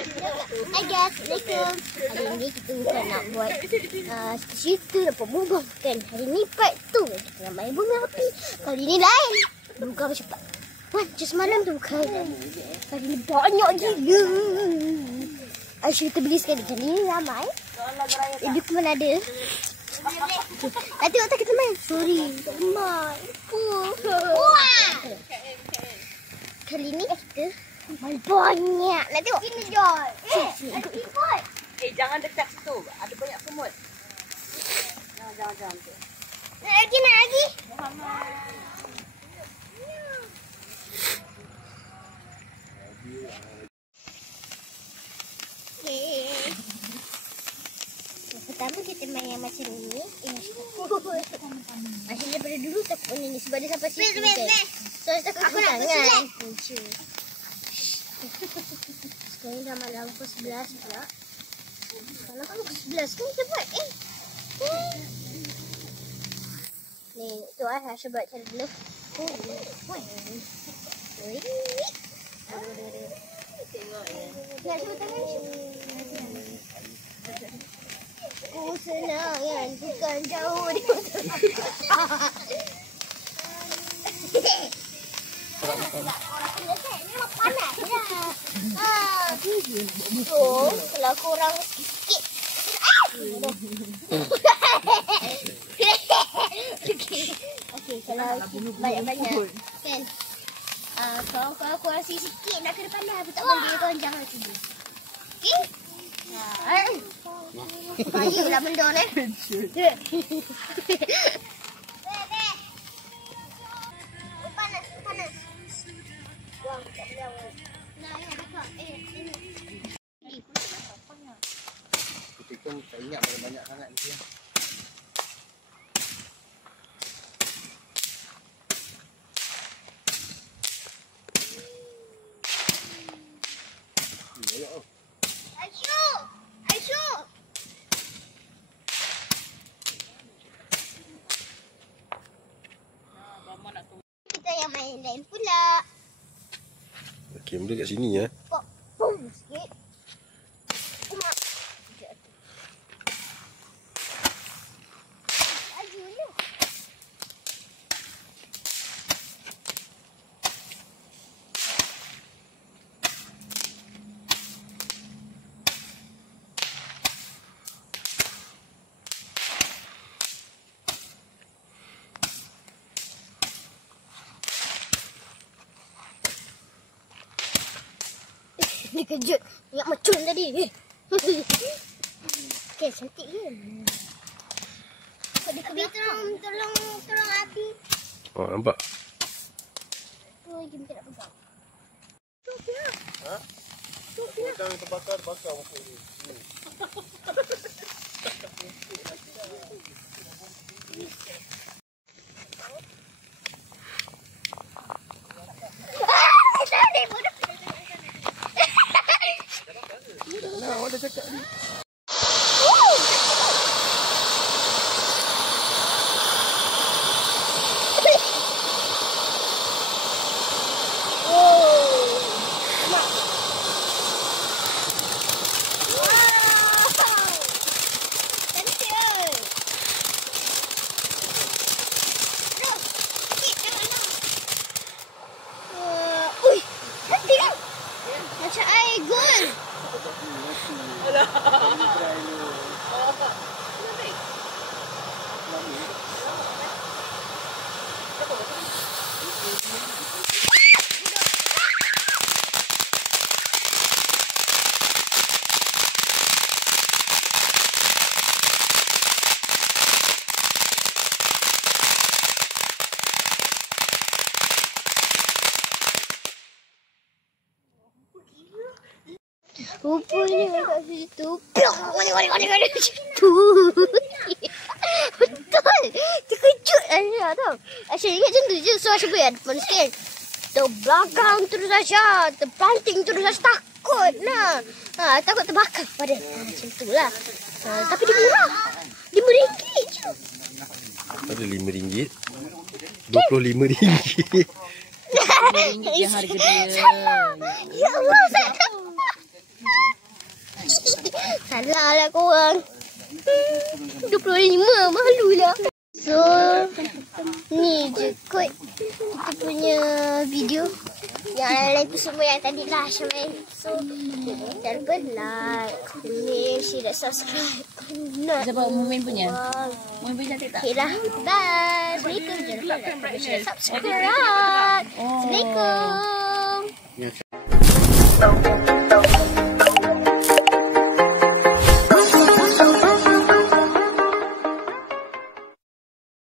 Hai guys, Assalamualaikum. Hari ini kita bukan nak buat cerita dapat bumbang kan. Hari ni part 2 kita nak main bunga api. Kali ni lain. Bukan cepat. Macam semalam tu bukan. Kali ni banyak gila. Aisyah kita beli sekali. Kali ni ramai. Lebih pun ada. Nanti waktu kita main. Sorry. Tak main. Kali ni kita main banyak. Nak tengok. Sini Jol. Ada ikut. Jangan dekat situ. Ada banyak semut. Jangan. Nak lagi. Pertama kita main yang macam ni. Masih daripada dulu takut ni sebab dia sampai situ kan. So saya takut tangan. Sekarang dah malam pukul 11 pula. Kalau kan pukul 11 kan kita buat ni tu Aisyah buat cara dulu. Tengok ya. Nak cuba tangan Ku senang kan, bukan jauh di panas so, kalau korang sikit Okey, kalau banyak-banyak kan kalau korang sikit nak kena panas aku tak boleh, korang jangan cuba. Okey? Bahayalah benda ni. Panas. Wah, tak boleh. Kita tak ingat banyak sangat ni. Aisyah. Kita yang main lain pula. Okey, mula kat sini ya. Pum sikit. Dia kejut. Ingat macun tadi. Okey, cantik ke? Abi tolong Abi. Oh, nampak? Tu jom kita nak pegang. Ha? Jangan terbakar muka ni. Nah, awak dah cakap ni. Macam air gol. Rupanya kat situ. Betul. Terkejut Aisyah tau. Aisyah ingat macam tu je. So Aisyah buat depan sikit. Terbelakang terus Aisyah. Terpanting terus Aisyah. Takut lah. Takut terbakar pada. Macam tu lah. Tapi dia murah. RM5 je. Ada RM5. RM25. RM5 harga dia. Ya Allah, saya tak Salah lah korang. 25 malu lah. So ni je kot kita punya video. Yang lain tu semua yang tadi lah Syamil. So jangan lupa like, comment, share dan subscribe. Siapa Mumin punya? Mumin punya cantik tak? Okay lah. Bye. Assalamualaikum. Jangan lupa like, comment, share dan subscribe. Assalamualaikum.